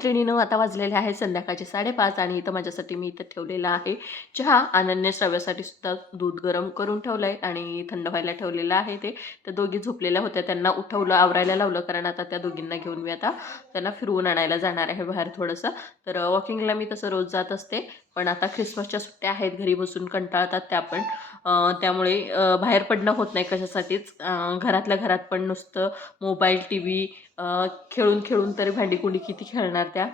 मैत्रिणींनो, आता वाजलेले आहेत संध्याकाळचे 5:30 आणि इथं माझ्यासाठी मी इथं ठेवलेला आहे चहा. अनन्या श्राव्यासाठी सुद्धा दूध गरम करून ठेवलं आहे आणि थंड व्हायला ठेवलेलं आहे. ते त्या दोघी झोपलेल्या होत्या, त्यांना उठवलं, आवरायला लावलं, कारण आता त्या दोघींना घेऊन मी आता त्यांना फिरवून आणायला जाणार आहे बाहेर थोडंसं. तर वॉकिंगला मी तसं रोज जात असते, पण आता ख्रिसमसच्या सुट्ट्या आहेत, घरी बसून कंटाळतात त्या पण, त्यामुळे बाहेर पडणं होत नाही कशासाठीच. घरातल्या घरात पण नुसतं मोबाईल, टी व्ही, खेळून खेळून तरी भांडीकुंडी किती खेळणार त्या,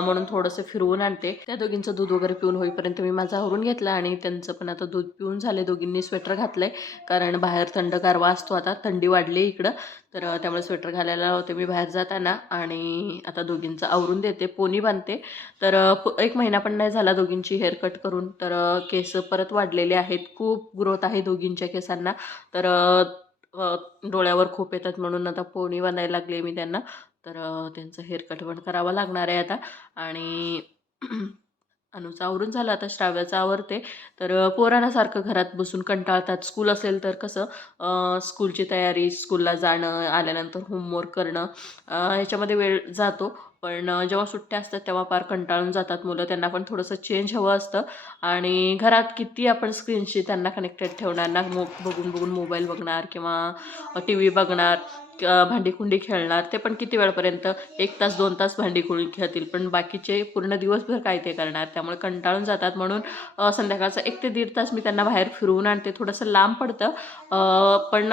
म्हणून थोडंसं फिरवून आणते. त्या दोघींचं दूध वगैरे पिऊन होईपर्यंत मी माझं आवरून घेतलं आणि त्यांचं पण आता दूध पिऊन झाले. दोघींनी स्वेटर घातलंय, कारण बाहेर थंड गारवा असतो, आता थंडी वाढली इकडं, तर त्यामुळे स्वेटर घालायला होते मी बाहेर जाताना. आणि आता दोघींचं आवरून देते, पोनी बांधते. तर 1 महिना पण नाही झाला दोघींची हेअरकट करून, तर केस परत वाढलेले आहेत, खूप ग्रोथ आहे दोघींच्या केसांना. तर डोळ्यावर खूप येतात म्हणून आता पोनी बांधायला लागले मी त्यांना. तर त्यांचं हेअरकट पण करावं लागणार आहे आता. आणि अनुचं आवरून झालं, आता श्राव्याचं आवरते. तर पोरांना सारखं घरात बसून कंटाळतात. स्कूल असेल तर कसं स्कूलची तयारी, स्कूलला जाणं, आल्यानंतर होमवर्क करणं, ह्याच्यामध्ये वेळ जातो. पण जेव्हा सुट्ट्या असतात तेव्हा फार कंटाळून जातात मुलं, त्यांना पण थोडंसं चेंज हवं असतं. आणि घरात किती आपण स्क्रीनशी त्यांना कनेक्टेड ठेवणार ना, बघून बघून मोबाईल बघणार किंवा टी व्ही बघणार, भांडीकुंडी खेळणार, ते पण किती वेळपर्यंत, 1 तास 2 तास भांडीकुंडी खेळतील, पण बाकीचे पूर्ण दिवसभर काय ते करणार, त्यामुळे कंटाळून जातात. म्हणून संध्याकाळचं 1 ते 1.5 तास मी त्यांना बाहेर फिरवून आणते. थोडंसं लांब पडतं, पण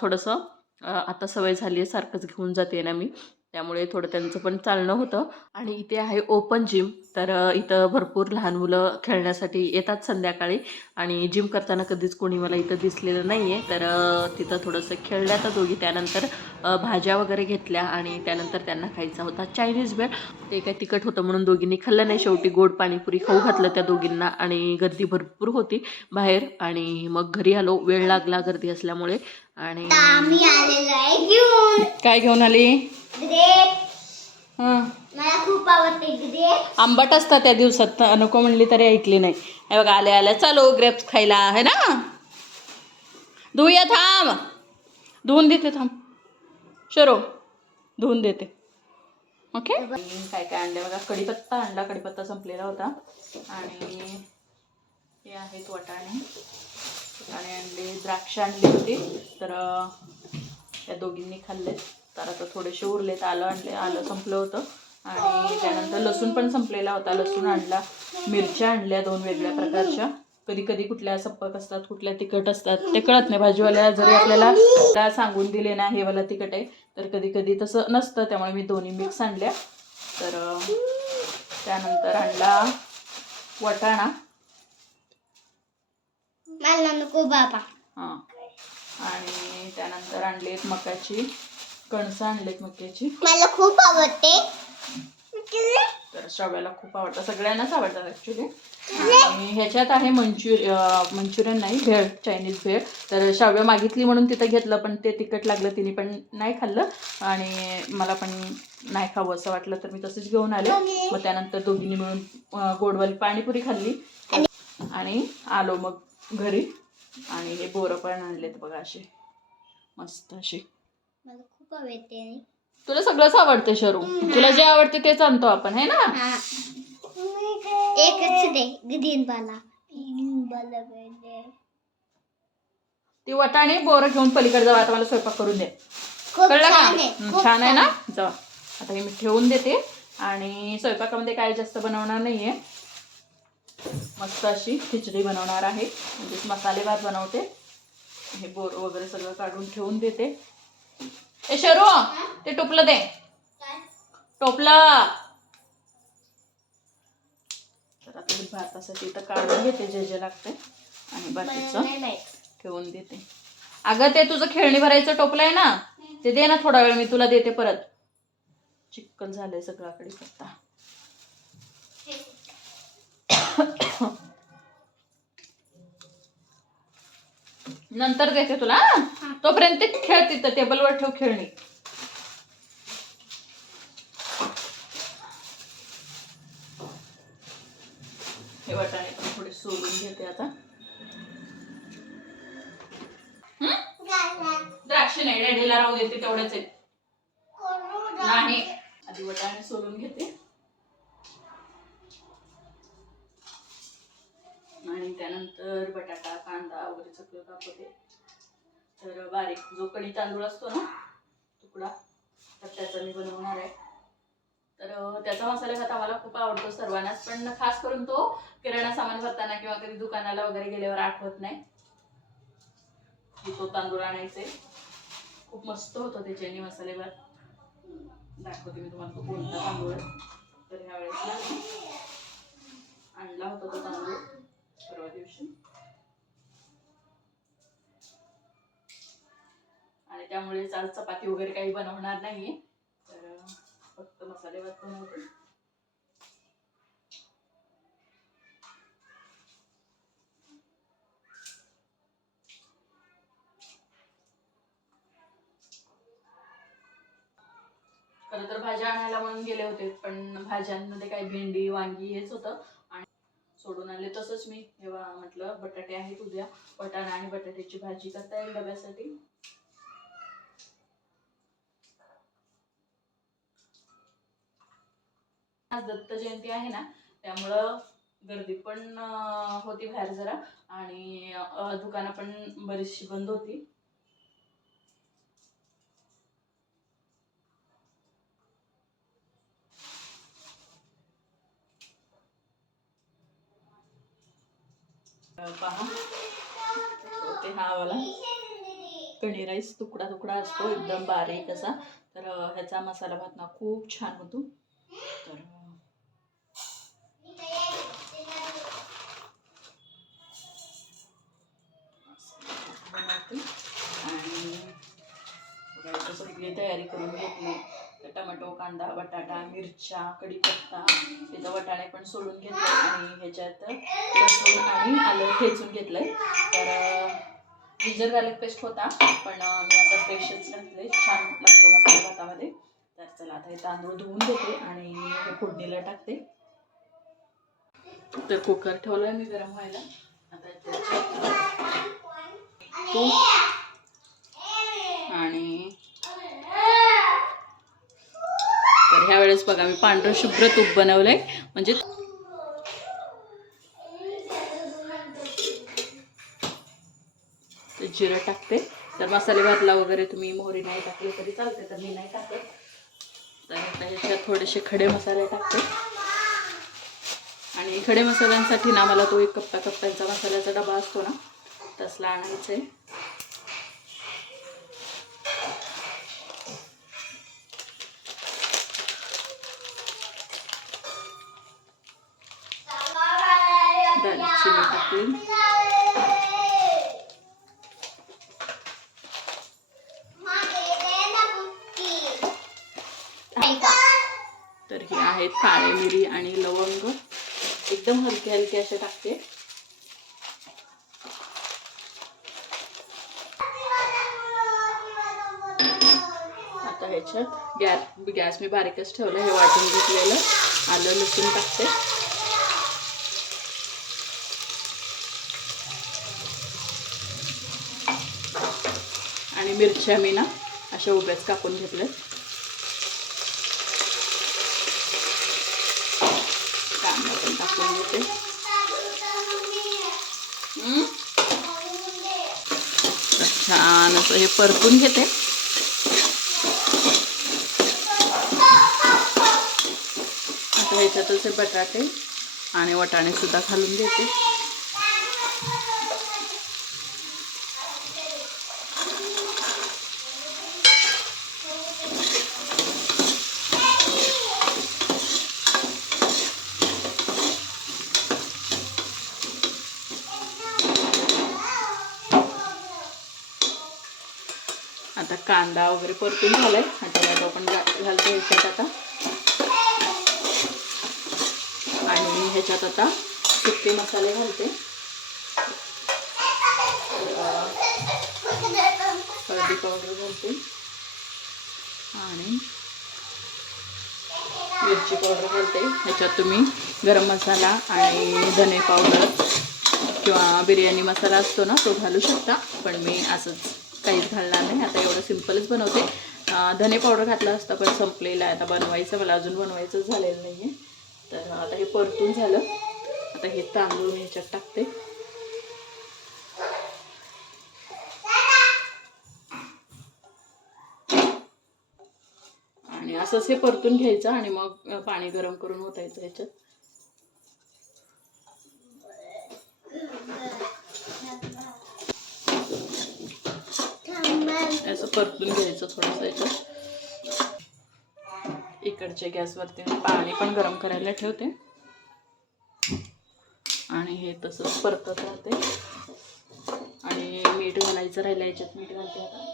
थोडंसं आता सवय झाली आहे, सारखंच घेऊन जाते ना मी, त्यामुळे थोडं त्यांचं पण चालणं होतं. आणि इथे आहे ओपन जिम, तर इथं भरपूर लहान मुलं खेळण्यासाठी येतात संध्याकाळी, आणि जिम करताना कधीच कोणी मला इथं दिसलेलं नाही आहे. तर तिथं थोडंसं खेळल्या तर दोघी, त्यानंतर भाज्या वगैरे घेतल्या आणि त्यानंतर त्यांना खायचा होता चायनीज भेळ. ते काय तिखट होतं म्हणून दोघींनी खाल्लं नाही, शेवटी गोड पाणीपुरी खाऊ घातलं त्या दोघींना. आणि गर्दी भरपूर होती बाहेर, आणि मग घरी आलो, वेळ लागला गर्दी असल्यामुळे. आणि काय घेऊन आली? मला खूप आवडते ग्रेप्स. आंबट असतात त्या दिवसात, नको म्हणली तरी ऐकली नाही. हे बघा, आल्या आल्या चालू ग्रेप्स खायला, आहे ना. धुया, थांब, धुवून देते, थांब शरो, धुवून देते. ओके. काय काय आणले बघा, कढीपत्ता आणला, कढीपत्ता संपलेला होता. आणि हे आहेत वाटाणे आणले, द्राक्ष आणली होती, तर त्या दोघींनी खाल्लेत. तर आता थोडेसे उरलेत. आलं आणले, आलं संपलं होतं. आणि त्यानंतर लसूण पण संपलेला होता, लसूण आणला. मिरच्या आणल्या 2 वेगळ्या प्रकारच्या, कधी कधी कुठल्या सप्पक असतात, कुठल्या तिखट असतात, ते कळत नाही भाजीवाल्याला. जरी आपल्याला सांगून दिले ना हे वाला तिखट आहे, तर कधी कधी तसं नसतं, त्यामुळे मी दोन्ही मिक्स आणल्या. तर त्यानंतर आणला वाटाणा, मला नको बाबा. हां, आणि त्यानंतर आणलेत मकाची कणसं, आणलेत मक्याची. मला खूप आवडते. तर श्राव्याला खूप आवडतं, सगळ्यांनाच आवडतात ॲक्च्युली. आणि ह्याच्यात आहे मंचुरियन नाही, भेळ, चायनीज भेळ. तर श्राव्य मागितली म्हणून तिथं घेतलं, पण ते तिखट लागलं, तिने पण नाही खाल्लं आणि मला पण नाही खावं असं वाटलं, तर मी तसंच घेऊन आले. मग त्यानंतर दोघींनी मिळून गोडवाली पाणीपुरी खाल्ली आणि आलो मग घरी. आणि हे बोरं पण आणलेत बघा, असे मस्त असे. मला खूप आवडते. तुला सगळंच आवडते शरू, तुला जे आवडते तेच आणतो आपण, है ना. एकच दे, ग्रीन बाला. ती वाटाणे बोरं घेऊन पलीकडे जावा, आता मला स्वयंपाक करून दे, कळलं का. छान आहे ना. जावा, आता हे मी ठेवून देते. आणि स्वयंपाकामध्ये काय जास्त बनवणार नाहीये, मस्त अशी खिचडी बनवणार आहे, म्हणजे मसाले भात बनवते. हे बोर वगैरे सगळं काढून ठेवून देते. ए शरू, ते टोपलं दे, टोपलं. तर आता भातासाठी तर काढून घेते जे जे लागते आणि बाकीचं ठेवून देते. अगं, ते तुझं खेळणी भरायचं टोपलं आहे ना, ते दे ना, थोडा वेळ मी तुला देते परत. चिक्कल झालंय सगळ्याकडे आता. नंतर देते तुला, तोपर्यंत खेळ, तिथं टेबलवर ठेव खेळणी. हे वाटाणे पण थोडे सोलून घेते आता. द्राक्ष नाही, डॅडीला राहू देते, तेवढेच आहेत. नाही, आधी वाटाणे सोलून घेते ज्वारी चकली दाखवते. तर बारीक जो कढी तांदूळ असतो ना तुकडा, तर त्याचा मी बनवणार आहे. तर त्याचा मसाला भात आम्हाला खूप आवडतो सर्वांनाच, पण खास करून तो किराणा सामान भरताना किंवा कधी दुकानाला वगैरे गेल्यावर आठवत नाही की तो तांदूळ आणायचे. खूप मस्त होतो त्याच्याने मसाले भात. दाखवते मी तुम्हाला तो कोणता तांदूळ आहे. तर ह्या वेळेस आणला होता तो तांदूळ परवा दिवशी, आणि त्यामुळेच आज चपाती वगैरे काही बनवणार नाहीये, तर फक्त मसाले भात बनवते. खरं तर भाज्या आणायला म्हणून गेले होते, पण भाज्यांमध्ये काही भेंडी वांगी हेच होतं आणि सोडून आले. तसंच मी जेव्हा म्हटलं बटाटे आहेत उद्या, वाटाणा आणि बटाट्याची भाजी करता येईल डब्यासाठी. आज दत्त जयंती आहे ना, त्यामुळं गर्दी पण होती बाहेर जरा, आणि दुकानं पण बरीचशी बंद होती. पहा ते हा वाला कढी राईस तुकडा तुकडा असतो एकदम बारीक असा, तर ह्याचा मसाला भात ना खूप छान होतो. तर बनवते आणि सगळी तयारी करून घेतली. टमाटो, कांदा, बटाटा, मिरच्या, कढीपत्ता, त्याचं वाटाणे पण सोडून घेतले आणि ह्याच्यात लसूण आणि आलं ठेचून घेतलंय. तर जिंजर गार्लिक पेस्ट होता, पण मी आता फ्रेशच घातले, छान लागतो मसाला भातामध्ये. तर चला आता हे तांदूळ धुवून घेते आणि हे फोडणीला टाकते. तर कुकर ठेवलाय मी गरम व्हायला. आता तूप आणि तर ह्या वेळेस बघा मी पांढरं शुभ्र तूप बनवलंय, म्हणजे जिरं टाकते. तर मसाले भातला वगैरे तुम्ही मोहरी नाही टाकली तरी चालते, तर मी नाही टाकत. तर ह्याच्यात थोडेसे खडे मसाले टाकते, आणि खडे मसाल्यांसाठी ना मला तो 1 कप्प्यांचा मसाल्याचा डबा असतो ना, तसला आणायचा आहे. दालचिनी टाकली, तर हे आहेत काळे मिरी आणि लवंग, एकदम हलके हलके असे टाकते. आता ह्याच्यात गॅस मी बारीकच ठेवला. हे वाटून घेतलेलं आलं लसूण टाकते. आणि मिरच्या मी ना अशा उभ्याच कापून घेतल्यात. कांदा पण टाकून घेते. छान असं हे परतून घेते. आता ह्याच्यातच हे बटाटे आणि वाटाणे सुद्धा घालून देते. आता कांदा वगैरे परतून झालाय. आता टोमॅटो पण घालते ह्याच्यात आता, आणि ह्याच्यात आता सुके मसाले घालते. हळदी पावडर घालते आणि मिरची पावडर घालते. ह्याच्यात तुम्ही गरम मसाला आणि धने पावडर किंवा बिर्याणी मसाला असतो ना तो घालू शकता, पण मी असंच काहीच घालणार नाही. आता एवढं सिंपलच बनवते. धने पावडर घातला असता पण संपलेला आहे, आता बनवायचं मला अजून बनवायचं झालेलं नाही आहे. तर आता हे परतून झालं. आता हे तांदूळ ह्याच्यात टाकते. असंच हे परतून घ्यायचं आणि मग पाणी गरम करून ओतायचं ह्याच्यात. असं परतून घ्यायचं थोडंसं ह्याच्यात. इकडच्या गॅसवरती पाणी पण गरम करायला ठेवते आणि हे तसंच परतत राहते. आणि मीठ घालायचं राहिलं, याच्यात मीठ घालते आता.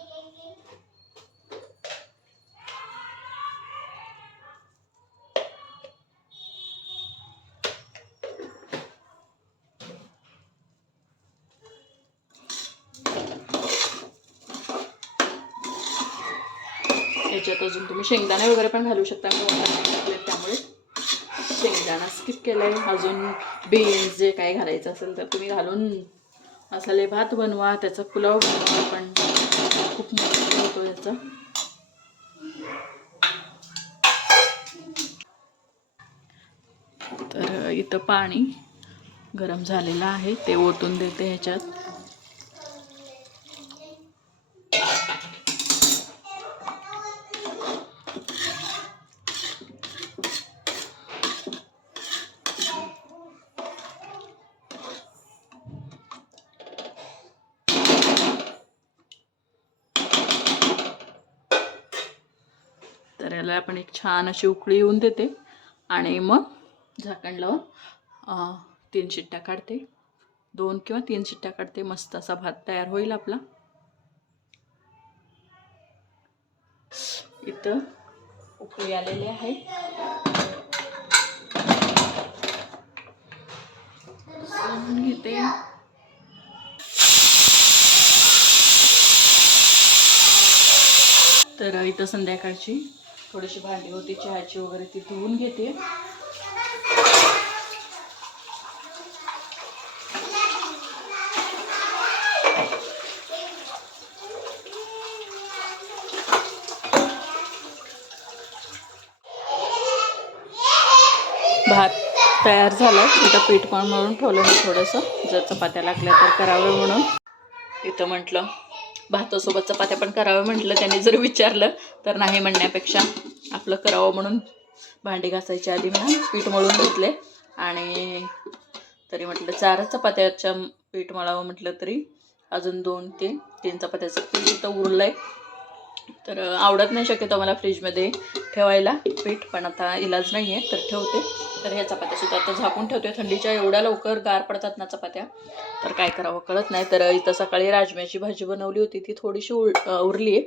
याच्यात अजून तुम्ही शेंगदाणे वगैरे पण घालू शकता, मी वगैरे टाकले त्यामुळे शेंगदाणा स्किप केलाय. अजून बीन्स जे काय घालायचं असेल तर तुम्ही घालून मसाले भात बनवा, त्याचा पुलाव बनवा, पण खूप मस्त होतो याचा. तर इथं पाणी गरम झालेलं आहे, ते ओतून देते ह्याच्यात. तर याला आपण एक छान अशी उकळी येऊन देते आणि मग झाकण लावून 3 शिट्ट्या काढते. 2 किंवा 3 शिट्ट्या काढते. मस्त असा भात तयार होईल आपला. इथं उकळी आलेली आहे. घेते. तर इथं संध्याकाळची थोडीशी भांडी होती चहाची वगैरे, ती धुवून घेते. भात तयार झाला. इथं पीठ पण मळून ठेवलं मी थोडंसं, जर चपात्या लागल्या तर करावं म्हणून. इथं म्हटलं भातासोबत चपात्या पण करावं म्हटलं. त्याने जर विचारलं तर नाही म्हणण्यापेक्षा आपलं करावं म्हणून भांडी घासायच्या आधी म्हणा पीठ मळून घेतले. आणि तरी म्हटलं 4 चपात्याच्या पीठ मळावं म्हटलं तरी अजून 2-3 चपात्याचं पीठ इथं उरलं आहे. तर आवडत नाही शक्यतो मला फ्रीजमध्ये ठेवायला पीठ, पण आता इलाज नाही आहे तर ठेवते. तर ह्या चपात्यासुद्धा आता झाकून ठेवते. थंडीच्या एवढ्या लवकर गार पडतात ना चपात्या, तर काय करावं कळत नाही. तर इथं सकाळी राजम्याची भाजी बनवली होती, ती थोडीशी उरली आहे.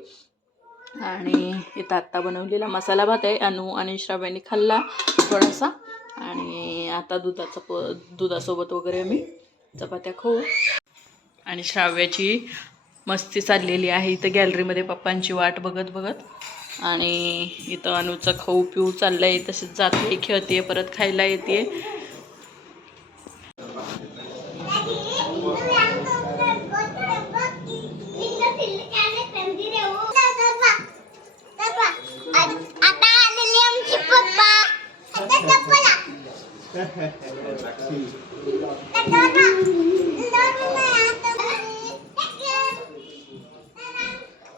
आणि इथं आत्ता बनवलेला मसाला भात आहे. अनु आणि श्राव्याने खाल्ला थोडासा. आणि आता दुधासोबत वगैरे आम्ही चपात्या खाऊ. आणि श्राव्याची मस्ती चाललेली आहे इथं गॅलरीमध्ये पप्पांची वाट बघत बघत. आणि इथं अनुचा खाऊ पिऊ चालला आहे. तसेच जाते, खेळते, परत खायला येते.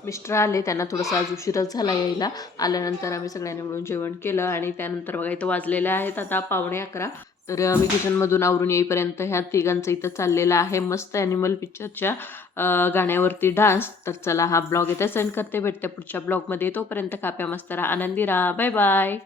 मिस्टर आले, त्यांना थोडासा आज उशीरच झाला यायला. आल्यानंतर आम्ही सगळ्यांनी मिळून जेवण केलं आणि त्यानंतर बघा इथं वाजलेले आहेत आता 11:15. तर आम्ही किचनमधून आवरून येईपर्यंत ह्या तिघांचं इथं चाललेलं आहे मस्त ॲनिमल पिक्चरच्या गाण्यावरती डान्स. तर चला हा ब्लॉग इथं सेंड करते. भेटते पुढच्या ब्लॉगमध्ये. तोपर्यंत काप्या मस्त राहा, आनंदी राहा. Bye bye.